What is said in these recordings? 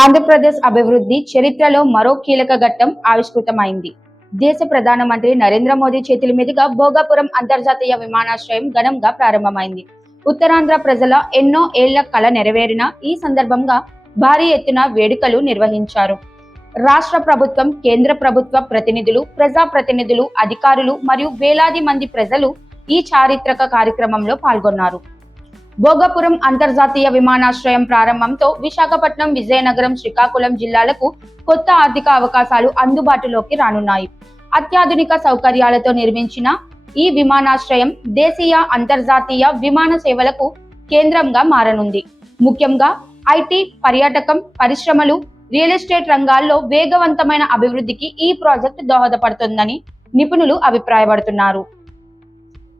ఆంధ్రప్రదేశ్ అభివృద్ధి చరిత్రలో మరో కీలక ఘట్టం ఆవిష్కృతమైంది. దేశ ప్రధానమంత్రి నరేంద్ర మోదీ చేతుల మీదుగా భోగాపురం అంతర్జాతీయ విమానాశ్రయం ఘనంగా ప్రారంభమైంది. ఉత్తరాంధ్ర ప్రజల ఎన్నో ఏళ్ల కల నెరవేరిన ఈ సందర్భంగా భారీ ఎత్తున వేడుకలు నిర్వహించారు. రాష్ట్ర ప్రభుత్వం, కేంద్ర ప్రభుత్వ ప్రతినిధులు, ప్రజాప్రతినిధులు, అధికారులు మరియు వేలాది మంది ప్రజలు ఈ చారిత్రక కార్యక్రమంలో పాల్గొన్నారు. భోగాపురం అంతర్జాతీయ విమానాశ్రయం ప్రారంభంతో విశాఖపట్నం, విజయనగరం, శ్రీకాకుళం జిల్లాలకు కొత్త ఆర్థిక అవకాశాలు అందుబాటులోకి రానున్నాయి. అత్యాధునిక సౌకర్యాలతో నిర్మించిన ఈ విమానాశ్రయం దేశీయ, అంతర్జాతీయ విమాన సేవలకు కేంద్రంగా మారనుంది. ముఖ్యంగా ఐటీ, పర్యాటకం, పరిశ్రమలు, రియల్ ఎస్టేట్ రంగాల్లో వేగవంతమైన అభివృద్ధికి ఈ ప్రాజెక్టు దోహదపడుతుందని నిపుణులు అభిప్రాయపడుతున్నారు.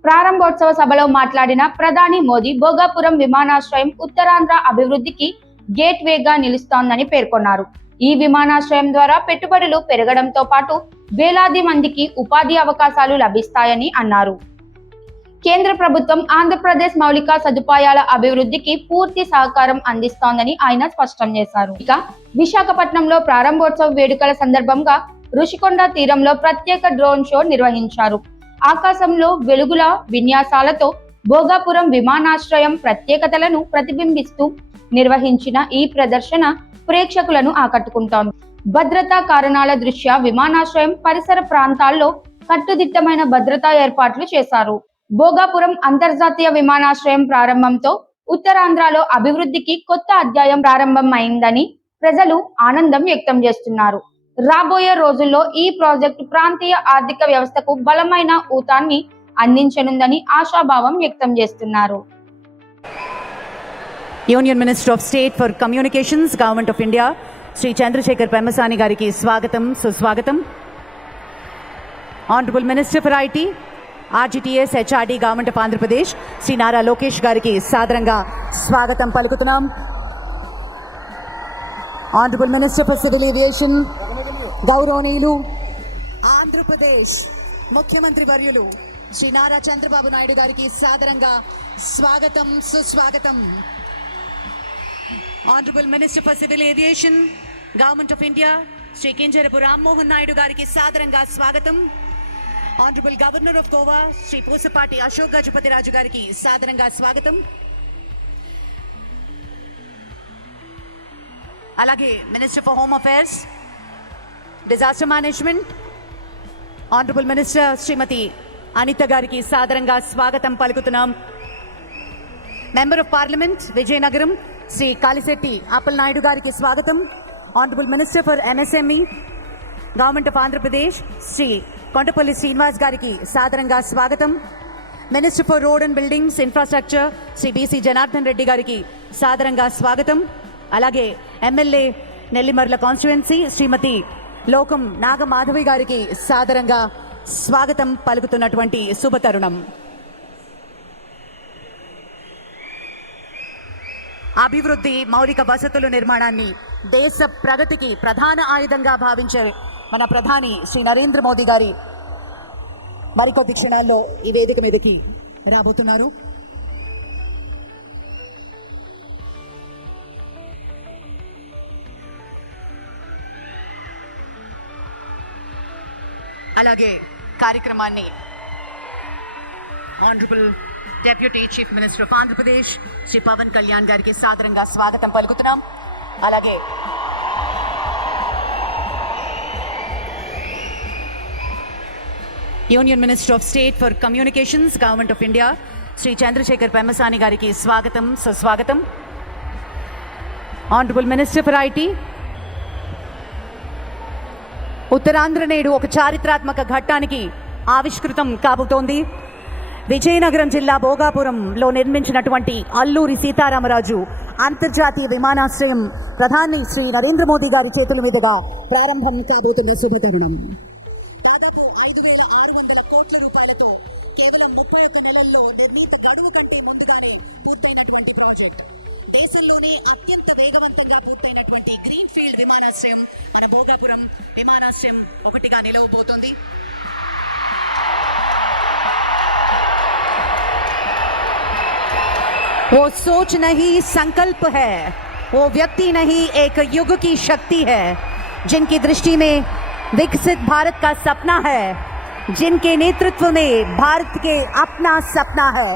ప్రారంభోత్సవ సభలో మాట్లాడిన ప్రధాని మోదీ భోగాపురం విమానాశ్రయం ఉత్తరాంధ్ర అభివృద్ధికి గేట్ వేగా నిలుస్తోందని పేర్కొన్నారు. ఈ విమానాశ్రయం ద్వారా పెట్టుబడులు పెరగడంతో పాటు వేలాది మందికి ఉపాధి అవకాశాలు లభిస్తాయని అన్నారు. కేంద్ర ప్రభుత్వం ఆంధ్రప్రదేశ్ మౌలిక సదుపాయాల అభివృద్ధికి పూర్తి సహకారం అందిస్తోందని ఆయన స్పష్టం చేశారు. ఇక విశాఖపట్నంలో ప్రారంభోత్సవ వేడుకల సందర్భంగా రుషికొండ తీరంలో ప్రత్యేక డ్రోన్ షో నిర్వహించారు. ఆకాశంలో వెలుగుల విన్యాసాలతో భోగాపురం విమానాశ్రయం ప్రత్యేకతలను ప్రతిబింబిస్తూ నిర్వహించిన ఈ ప్రదర్శన ప్రేక్షకులను ఆకట్టుకుంటోంది. భద్రతా కారణాల దృష్ట్యా విమానాశ్రయం పరిసర ప్రాంతాల్లో కట్టుదిట్టమైన భద్రతా ఏర్పాట్లు చేశారు. భోగాపురం అంతర్జాతీయ విమానాశ్రయం ప్రారంభంతో ఉత్తరాంధ్రలో అభివృద్ధికి కొత్త అధ్యాయం ప్రారంభమైందని ప్రజలు ఆనందం వ్యక్తం చేస్తున్నారు. రాబోయే రోజుల్లో ఈ ప్రాజెక్టు ప్రాంతీయ ఆర్థిక వ్యవస్థకు బలమైన ఊతాన్ని అందించనుందని ఆశాభావం వ్యక్తం చేస్తున్నారు. Union minister of state for communications, government of India, Shri Chandrasekhar Pemmasani గారికి స్వాగతం, సుస్వాగతం. Honourable minister for IT, RGTS, HRD, government of Andhra Pradesh, Shri Nara Lokesh గారికి సాదరంగా స్వాగతం పలుకుతున్నాం. Honourable minister for civil aviation, గౌరవనీయులు ఆంధ్రప్రదేశ్ ముఖ్యమంత్రి వర్యులు శ్రీ నారా చంద్రబాబు నాయుడు గారికి సాదరంగా స్వాగతం, సుస్వాగతం. Honourable minister for civil aviation, government of India, Shri Kinjarapu Rammohan Naidu గారికి సాదరంగా స్వాగతం. Honourable governor of Goa Shri Pusapati Ashok Gajapathi Raju గారికి సాదరంగా స్వాగతం. అలాగే minister for home affairs, disaster management, honourable minister Shrimati Anitha గారికి సాదరంగా స్వాగతం పలుకుతున్నాం. Member of parliament Vizianagaram Shri Kalisetti Appal Naidu గారికి స్వాగతం. Honourable minister for MSME, government of Andhra Pradesh Shri Kondapalli Srinivas గారికి సాదరంగా స్వాగతం. Minister for road and buildings infrastructure Shri BC Janardhan Reddy గారికి సాదరంగా స్వాగతం. అలాగే ఎమ్మెల్యే నెల్లిమర్ల కాన్స్టిట్యుయెన్సీ శ్రీమతి లోకం నాగమాధవి గారికి సాదరంగా స్వాగతం పలుకుతున్నటువంటి శుభతరుణం. అభివృద్ధి, మౌలిక వసతుల నిర్మాణాన్ని దేశ ప్రగతికి ప్రధాన ఆయుధంగా భావించే మన ప్రధాని శ్రీ నరేంద్ర మోదీ గారి మరికొద్ది క్షణాల్లో ఈ వేదిక మీదకి రాబోతున్నారు. అలాగే కార్యక్రమాన్ని honourable deputy chief minister of Andhra Pradesh Shri Pawan Kalyan గారికి సాదరంగా స్వాగతం పలుకుతున్నాం. అలాగే union minister of state for communications, government of India, Shri Chandrasekhar Pemmasani గారికి స్వాగతం, సుస్వాగతం. Honourable minister for IT, Uttarandhra నేడు ఒక చారిత్రాత్మక ఘట్టానికి ఆవిష్కృతం కాబోతోంది. విజయనగరం జిల్లా భోగాపురంలో నిర్మించినటువంటి అల్లూరి సీతారామరాజు అంతర్జాతీయ విమానాశ్రయం ప్రధాని శ్రీ నరేంద్ర మోదీ గారి చేతుల మీదుగా ప్రారంభం కాబోతున్న శుభతరుణం. దాదాపు 5,600 కోట్ల రూపాయలతో కేవలం 31 నెలల్లో నిర్ణీత గడువు కంటే ముందుగానే పూర్తయినటువంటి ప్రాజెక్ట్. దేశంలోనే అత్యంత వేగవంతంగా పూర్తయినటువంటి గ్రీన్ ఫీల్డ్ విమానాశ్రయం మన భోగాపురం విమానాశ్రయం ఒకటిగా నిలవబోతోంది. वो सोच नहीं संकल्प है, वो व्यक्ति नहीं, एक युग की शक्ति है, जिनकी दृष्टि में विकसित भारत का सपना है, जिनके नेतृत्व में भारत के अपना सपना है।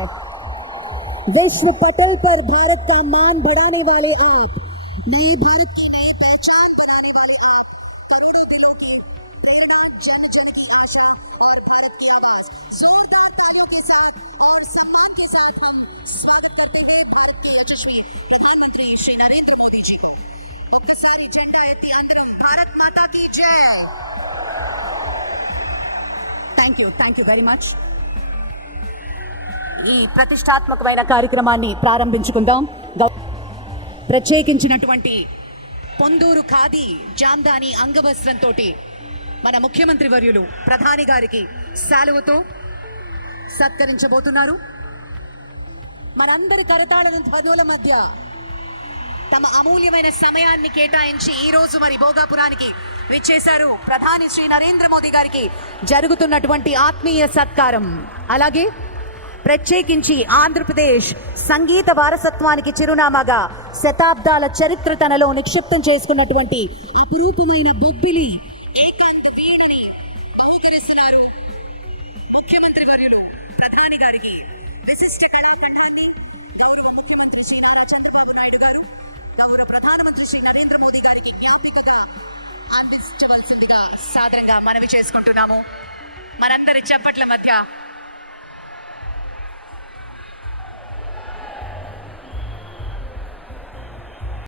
विश्व पटल पर भारत का मान बढ़ाने वाले आप, नए भारत की नई पहचान बनाने वाले आप, करोड़ों दिलों की प्रेरणा, जन जन की आशा और भारत की आवाज। जोरदार तालियों के साथ और सम्मान के साथ हम स्वागत करते हैं भारत के यशस्वी प्रधानमंत्री श्री नरेंद्र मोदी जी को। ఒక్కసారి జెండా ఎత్తి అందరం భారత్ మాతా की जय। Thank you very much. ఈ ప్రతిష్టాత్మకమైన కార్యక్రమాన్ని ప్రారంభించుకుందాం. ప్రత్యేకించినటువంటి పొందూరు ఖాదీ జామ్దాని అంగవస్త్రంతో మన ముఖ్యమంత్రి వర్యులు ప్రధాని గారికి శాలువతో సత్కరించబోతున్నారు. మనందరి కరతాళ ధ్వనుల మధ్య తమ అమూల్యమైన సమయాన్ని కేటాయించి ఈ రోజు మరి భోగాపురానికి విచ్చేశారు ప్రధాని శ్రీ నరేంద్ర మోదీ గారికి జరుగుతున్నటువంటి ఆత్మీయ సత్కారం. అలాగే ప్రత్యేకించి ఆంధ్రప్రదేశ్ సంగీత వారసత్వానికి చిరునామాగా శతాబ్దాల చరిత్ర తనలో నిక్షిప్తం చేసుకున్నటువంటి అపురూపమైన బొబ్బిలి ఏకాంత వీణని బహుకరిస్తున్నారు ముఖ్యమంత్రి వర్యులు ప్రధాని గారికి. విశిష్ట కళాఖండాన్ని గౌరవ ముఖ్యమంత్రి శ్రీ నారా చంద్రబాబు నాయుడు గారు గౌరవ ప్రధానమంత్రి శ్రీ నరేంద్ర మోదీ గారికి జ్ఞాపికగా అందించవలసిందిగా సాదరంగా మనవి చేసుకుంటున్నాము. మనందరి చప్పట్ల మధ్య